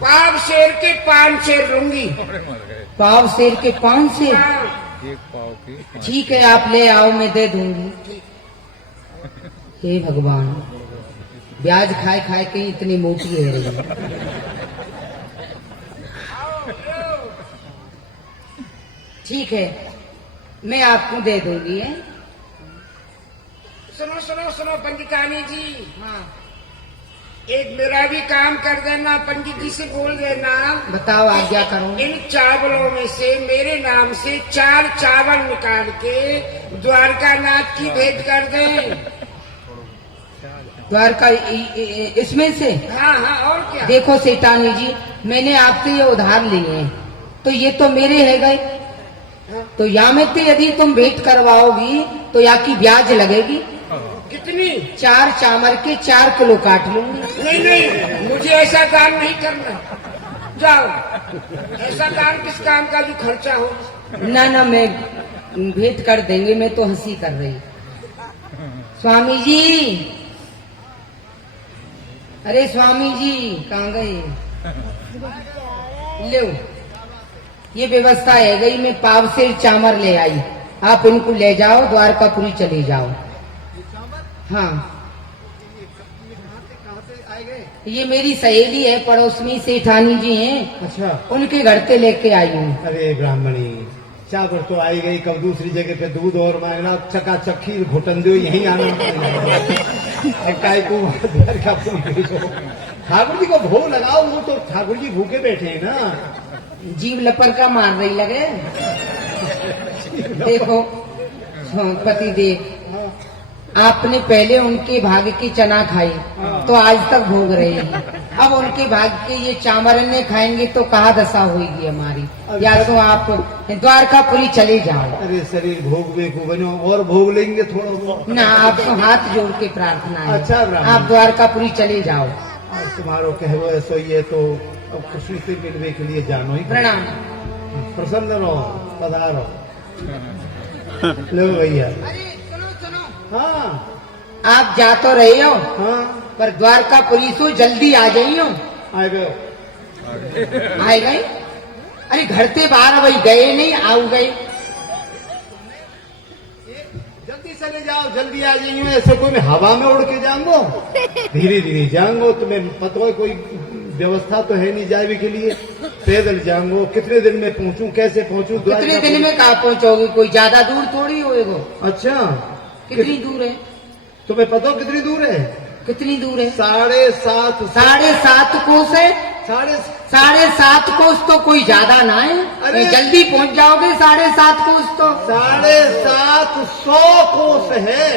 पाव शेर के 5 शेर लूंगी। पाव शेर के 5 शेर? हाँ। ठीक है, आप ले आओ, मैं दे दूंगी। हे भगवान, ब्याज खाए खाए के इतनी मोटी है रही। ठीक है, मैं आपको दे दूंगी। है? सुनो सुनो सुनो पंडितानी जी, हाँ, एक मेरा भी काम कर देना। पंडित जी से बोल देना, बताओ आज्ञा करो। इन चावलों में से मेरे नाम से 4 चावल निकाल के द्वारका नाथ की भेंट कर दें। द्वारका इसमें से? हाँ हाँ, और क्या। देखो सेठानी जी, मैंने आपसे ये उधार लिए हैं, तो ये तो मेरे है गए, तो यहाँ में से यदि तुम भेंट करवाओगी तो यहाँ की ब्याज लगेगी। कितनी? 4 चावल के 4 किलो काट लूंगी। नहीं नहीं, मुझे ऐसा काम नहीं करना। जाओ, ऐसा काम किस काम का जो खर्चा हो। ना ना, मैं भेंट कर देंगे, मैं तो हंसी कर रही। स्वामी जी, अरे स्वामी जी कहाँ गए? ले, ये व्यवस्था है गई, मैं पाव से चामर ले आई, आप इनको ले जाओ, द्वारकापुरी चले जाओ। हाँ, ये मेरी सहेली है, पड़ोस में सेठानी जी हैं, अच्छा, उनके घर से लेके आई हूँ। अरे ब्राह्मणी, चाकर तो आई गई, कब दूसरी जगह पे दूध और मांगना, चकाचक खीर घुटन दो, यहीं आना ठाकुर जी को भोग लगाओ, वो तो ठाकुर जी भूखे बैठे हैं ना। जीव लपर का मार रही लगे। देखो पति देव, आपने पहले उनके भाग की चना खाई तो आज तक भोग रहे हैं, अब उनके भाग के ये चामरन्ने खाएंगे तो कहाँ दशा होगी हमारी। या तो आप द्वारकापुरी चले जाओ। अरे शरीर भोग वे को बनो, और भोग लेंगे थोड़ा बहुत ना, आपको हाथ जोड़ के प्रार्थना है। अच्छा, आप द्वारकापुरी चले जाओ। और तुम्हारो कहवो ऐसो ये तो अब कृष्ण से मिलने के लिए जानो ही। प्रणाम। प्रसन्न रहो, पधारो। लो भैया। अरे सुनो सुनो, हाँ आप जा तो रहे हो, हाँ, पर द्वारकापुरी से जल्दी आ जाइयो। आ गए। आए गए? अरे घर से बाहर वही गए नहीं, आओ गए। जल्दी चले जाओ, जल्दी आ जाइए। ऐसे कोई मैं हवा में उड़ के जाऊंगो, धीरे धीरे जाऊंगो। तुम्हें पता है कोई व्यवस्था तो है नहीं जाने के लिए, पैदल जाऊंगो। कितने दिन में पहुंचूं, कैसे पहुंचूं? कितने दिन में कहाँ पहुंचोगे? कोई ज्यादा दूर थोड़ी होएगा। अच्छा, कितनी दूर है? तुम्हें पता हो कितनी दूर है? कितनी दूर है? 7.5 7.5 कोस है। 7.5 कोस तो कोस ज्यादा ना है। अरे जल्दी पहुंच जाओगे 7.5 कोस तो। 750 कोस है।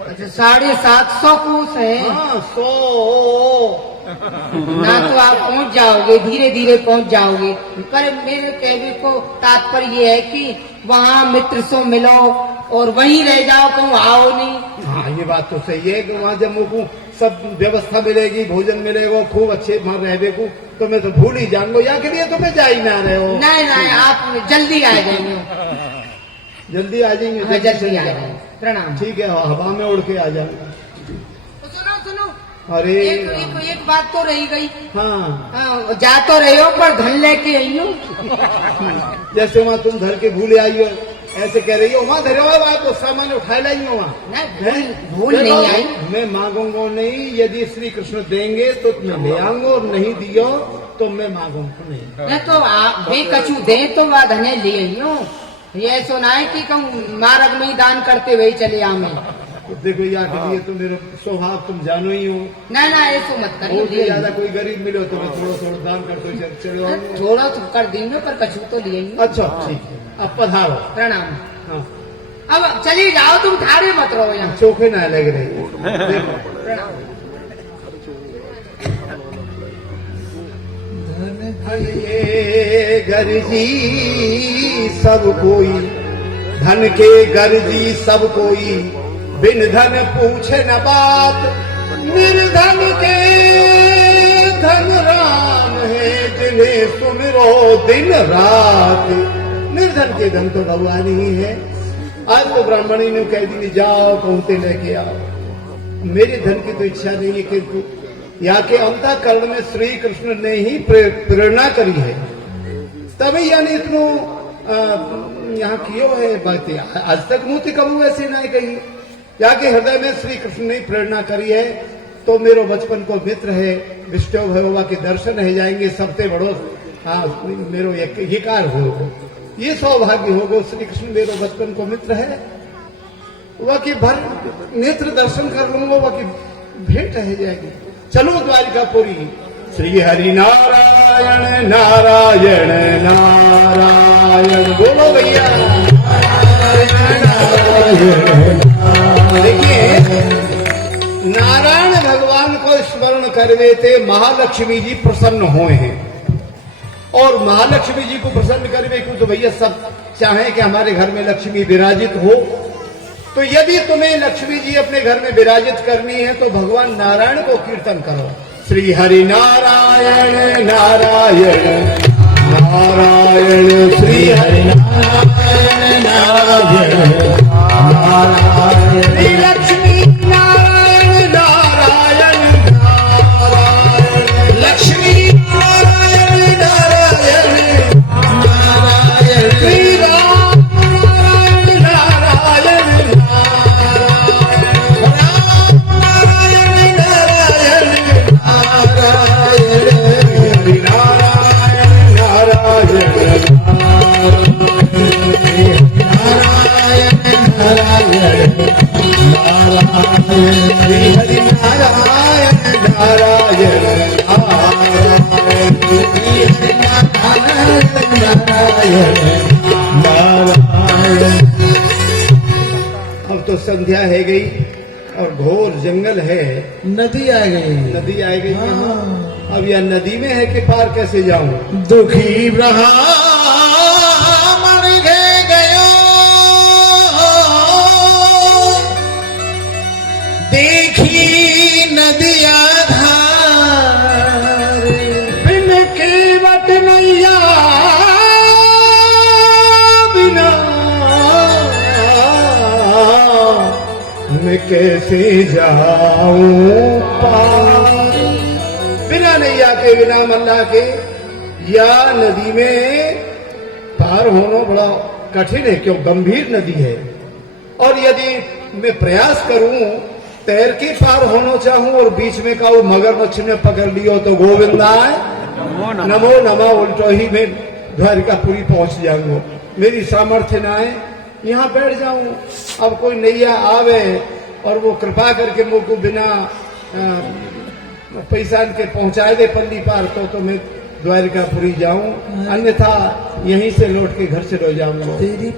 अच्छा, 750 कोस है। हाँ, 100 ना तो आप पहुंच जाओगे, धीरे धीरे पहुंच जाओगे। पर मेरे कहने को तात्पर्य ये है कि वहाँ मित्र से मिलो और वहीं रह जाओ, कहूँ आओ नहीं। हाँ, ये बात तो सही है कि वहाँ जब मुझको सब व्यवस्था मिलेगी, भोजन मिलेगा, खूब अच्छे वहाँ रहने को, तो मैं तो भूल ही जाऊंगा। यहाँ के लिए तो मैं जा ही ना रहे हो। नहीं नहीं, आप जल्दी आ जाएंगे। जल्दी आ जाएंगे। हाँ, जल्दी आ जाएंगे। प्रणाम। ठीक है, हवा में उड़ के आ जाऊंगा। सुनो सुनो, अरे एक बात तो रही गई। हाँ, हाँ, जा तो रहे हो पर धन लेके आई हो। जैसे वहाँ तुम घर के भूले आई हो, ऐसे कह रही हो वहाँ धरे हो, आपको सामान उठाए लाई हो वहाँ। नहीं, भूल नहीं आई। मैं मांगूंगा नहीं, यदि श्री कृष्ण देंगे तो मैं ले आऊंगा, और नहीं दियो तो मैं मांगूंगा नहीं। नहीं तो आप भी कछु दे तो वह धने ले आई हो। ये सुना है कि कहूँ मार्ग में ही दान करते हुए चले आऊँ मैं। तो देखो यहाँ के लिए तो मेरा स्वभाव तुम जानो ही हो। ना ना, ऐसो मत बहुत करिए। ज्यादा कोई गरीब मिलो तो मैं थोड़ा थोड़ा दान करते हुए चले आऊंगा। थोड़ा तो कर देंगे पर कछु तो लिए ही। अच्छा ठीक है, अब पधारो। प्रणाम। हाँ, अब चली जाओ, तुम ठाड़े मत रहो यहाँ। चोखे ना लग रही। देखो प्रणाम। ये गर्जी सब कोई, धन के गर्जी सब कोई, बिन धन पूछे न बात। निर्धन के धन राम है जिन्हें सुमिरो दिन रात। निर्धन के धन तो भगवान ही है। आज तो ब्राह्मणी ने कह दी जाओ पहुंचे लेके आओ। मेरे धन की तो इच्छा नहीं है, किंतु यहाँ के अंतःकरण में श्री कृष्ण ने ही प्रेरणा करी है, तभी यानी इतनो यहाँ कियो है बातें। आज तक मुँह कबू ऐसी नहीं कही। यहाँ के हृदय में श्री कृष्ण ने प्रेरणा करी है, तो मेरो बचपन को मित्र है विष्णु भगवान के दर्शन है जाएंगे सबसे बड़ो। हाँ मेरो ये कार हो, ये सौभाग्य होगा। श्री कृष्ण मेरो बचपन को मित्र है, वह की भर नेत्र दर्शन कर लूंगा, वह की भेंट रह जाएगी। चलो द्वारिकापुरी। श्री हरि नारायण नारायण नारायण बोलो भैया। देखिए नारायण भगवान को स्मरण करवे थे महालक्ष्मी जी प्रसन्न हुए हैं, और महालक्ष्मी जी को प्रसन्न करवे क्यों? तो भैया सब चाहें कि हमारे घर में लक्ष्मी विराजित हो। तो यदि तुम्हें लक्ष्मी जी अपने घर में विराजित करनी है तो भगवान नारायण को कीर्तन करो। श्री हरि नारायण नारायण नारायण श्री हरि नारायण नारायण नारायण श्री लक्ष्मी नारायण नारायण नारायण लक्ष्मी नारायण नारायण नारायण श्री राम नारायण नारायण नारायण नारायण अब तो संध्या है गई और घोर जंगल है, नदी आ गई। नदी आ गई। हाँ। अब यह नदी में है कि पार कैसे जाऊं? दुखी ब्रह्मण गयो देखी नदिया धार, बिन केवट नैया बिना मैं कैसे जाऊं पार। बिना नैया के बिना मल्ला के या नदी में पार होना बड़ा कठिन है, क्यों? गंभीर नदी है। और यदि मैं प्रयास करूं तैर के पार होना चाहूं और बीच में का वो मगरमच्छ ने पकड़ लियो तो गोविंदा है नमो नमो उल्टो ही में द्वारिकापुरी पहुंच जाऊंगा। मेरी सामर्थ्य ना है, यहाँ बैठ जाऊं। अब कोई नैया आवे और वो कृपा करके मुझको बिना पैसा के पहुंचाए दे पल्ली पार, तो मैं द्वारिकापुरी जाऊं, अन्यथा यहीं से लौट के घर से रो जाऊंगा। तेरी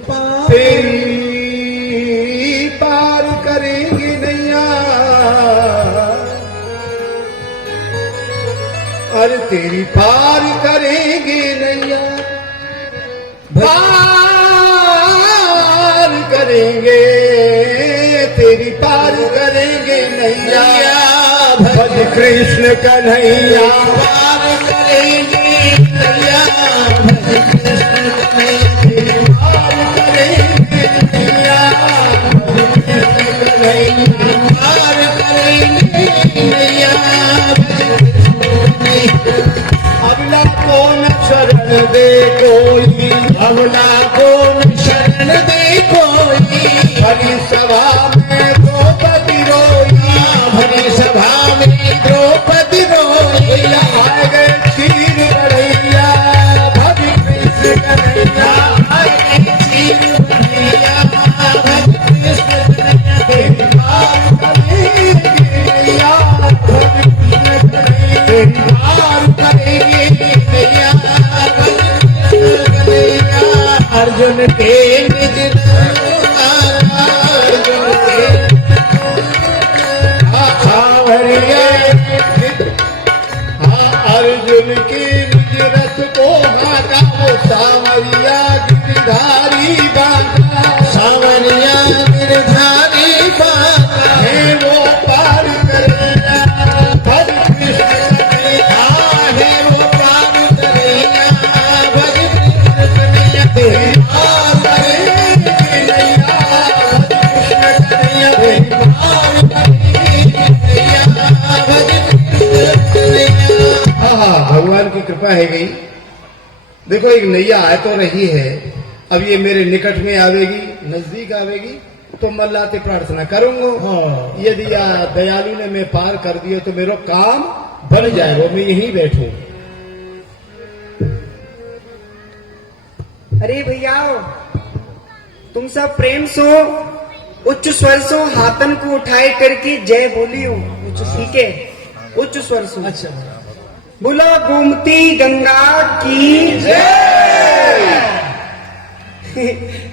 पार करेंगे नैया, अरे तेरी पार करेंगे नैया, पार करेंगे तेरी पार करेंगे नैया। भज कृष्ण कन्हैया पार करेंगे नैया, भज कृष्ण कन्हैया पार करेंगे नैया, भज कृष्ण कन्हैया पार करेंगे नैया, अबला कौन शरण दे कोई, अबला कौन शरण दे कोई, भरी सभा में द्रौपदी रोई, भरी सभा में द्रौपदी रोई, आ गए क्षीर बढ़ैया भज कृष्ण कन्हैया, आ गए क्षीर बढ़ैया भज कृष्ण कन्हैया, तेरी पार करेंगे नैया, भज कृष्ण कन्हैया, तेरी पार करेंगे नैया, भज कृष्ण कन्हैया। अर्जुन के निज अर्जुन की निज रथ को हाका, वो सावरिया गिरधारी बांका, सावरिया गिरधारी बांका है वो पार करेगा, भज कृष्ण कन्हैया देखो एक नैया आ तो रही है, अब ये मेरे निकट में आवेगी, नजदीक आवेगी तो मल्लाते प्रार्थना करूंगा। हाँ। यदि दयालु ने मैं पार कर दिया तो मेरा काम बन जाएगा, मैं यहीं बैठूं। अरे भैया तुम सब प्रेम सो उच्च स्वर सो हाथन को उठाए करके जय बोलियो। ठीक है, उच्च स्वर सो। अच्छा, बोलो गोमती गंगा की जय।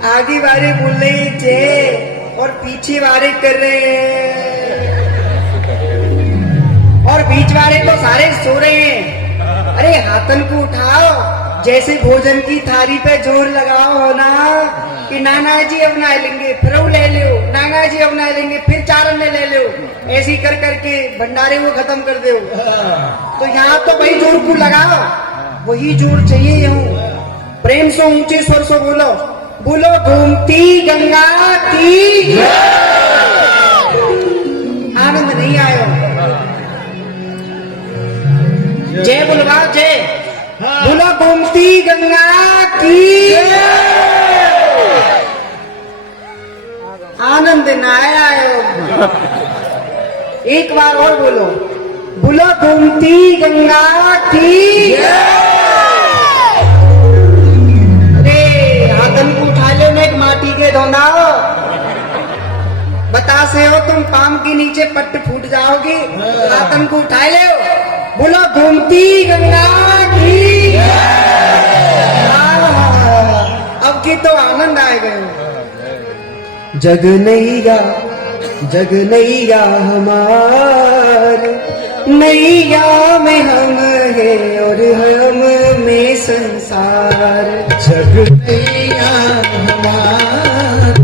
आगे वाले बोल रहे हैं जय और पीछे वाले कर रहे हैं और बीच वाले तो सारे सो रहे हैं। अरे हाथन को उठाओ, जैसे भोजन की थाली पे जोर लगाओ हो ना कि नाना जी अब ना लेंगे, फिर वो ले लो, नाना जी अब ना लेंगे, फिर चारण में ले लो, ऐसे कर करके भंडारे को खत्म कर दो। तो यहाँ तो वही जोर को लगाओ, वही जोर चाहिए। यहाँ प्रेम से ऊंचे स्वर से बोलो, बोलो गोमती गंगा की आनंद नहीं आयो। जय बोलवा जय, बोलो गोमती गंगा की आनंद न आयो। एक बार और बोलो, बोलो गोमती गंगा की। अरे हाथन को उठा लो ना, एक माटी के धोनाओ, बता से हो तुम पाम के नीचे पट्ट फूट जाओगे। हाथन को उठा लो, बोलो गोमती गंगा की। अब की तो आनंद आएगा। जग नैया हमार, नैया में हम है और हम में संसार। जग नैया हमार,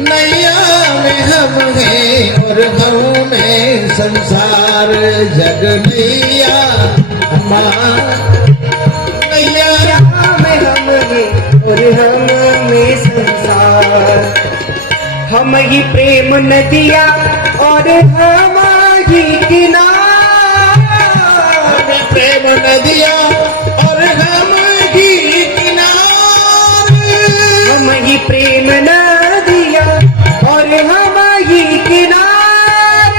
नैया में हम हैं और हम में संसार। जग नैया हमार, नैया में हम है और हम में संसार। हम ही प्रेम नदिया और हम ही किनार। प्रेम नदिया और हम ही किनार। हम ही प्रेम नदिया और हम ही किनार।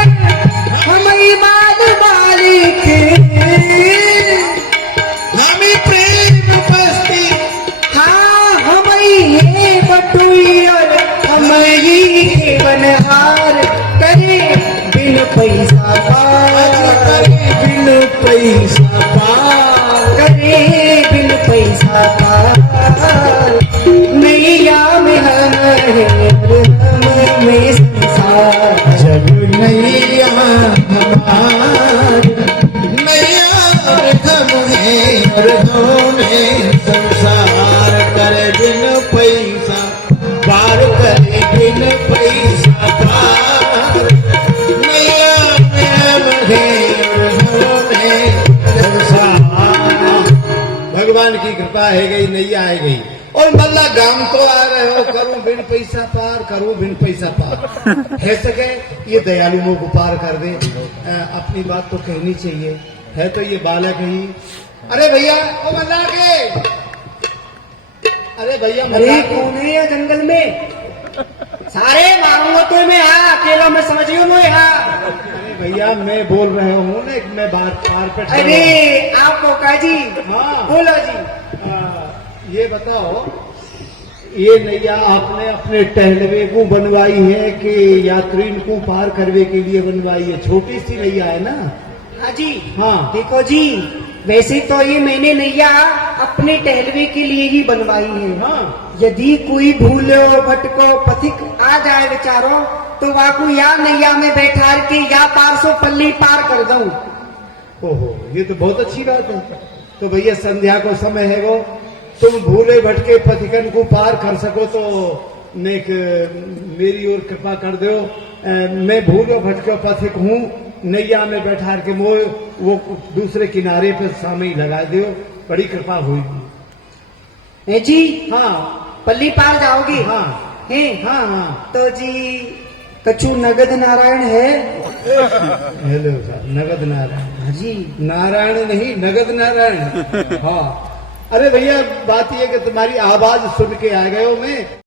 हम ही माल मालिक, हम ही प्रेम बस्ती। हाँ हम ही है बटुई और हम ही बनहार। करे बिन पैसा पार, बिन पैसा पार। करे बिन पैसा पार। नैया में हम है और हम में संसार। जग नैया हमार, नैया हम हैं और हमें संसार। करे बिन पैसा पार, करे बिन पैसा पार। नैया में हम हैं और हमें संसार। भगवान की कृपा है गई, नैया आ गई और मल्ला गांव तो आ रहे हो, करूं बिन पैसा पार, करूं बिन पैसा पार। है सके ये दयालुओं को पार कर दे। अपनी बात तो कहनी चाहिए, है तो ये बालक ही। अरे भैया ओ मल्ला के, अरे भैया अरे मल्ला के। कौन है ये जंगल में? सारे मारूंगा तो मैं, हाँ अकेला मैं समझियो मैं। हाँ अरे भैया मैं बोल रहा हूँ ना, मैं बात पार पे। अरे आप कोका जी, हाँ। बोलो जी। ये बताओ, ये नैया आपने अपने टहलवे को बनवाई है कि यात्री को पार करने के लिए बनवाई है? छोटी सी नैया है ना? हाँ जी। हाँ। देखो जी, वैसे तो ये मैंने नैया अपने टहलवे के लिए ही बनवाई है। हाँ। यदि कोई भूलो भटको पथिक आ जाए बेचारो तो वाकू या नैया में बैठा के या पार सो पल्ली पार कर दूं। ओहो, ये तो बहुत अच्छी बात है। तो भैया संध्या को समय है वो, तुम भूले भटके पथिकन को पार कर सको तो नेक मेरी ओर कृपा कर दो। मैं भूलो भटको पथिक हूँ, नैया में बैठा के वो दूसरे किनारे पर सामने लगा दो, बड़ी कृपा हुई। है जी। हाँ पल्ली पार जाओगी? हाँ है। हाँ हाँ। तो जी कछु नगद नारायण है? हेलो सर, नगद नारायण? हाँ जी। नारायण नहीं, नगद नारायण। हाँ अरे भैया बात ये कि तुम्हारी आवाज सुन के आ गए हो मैं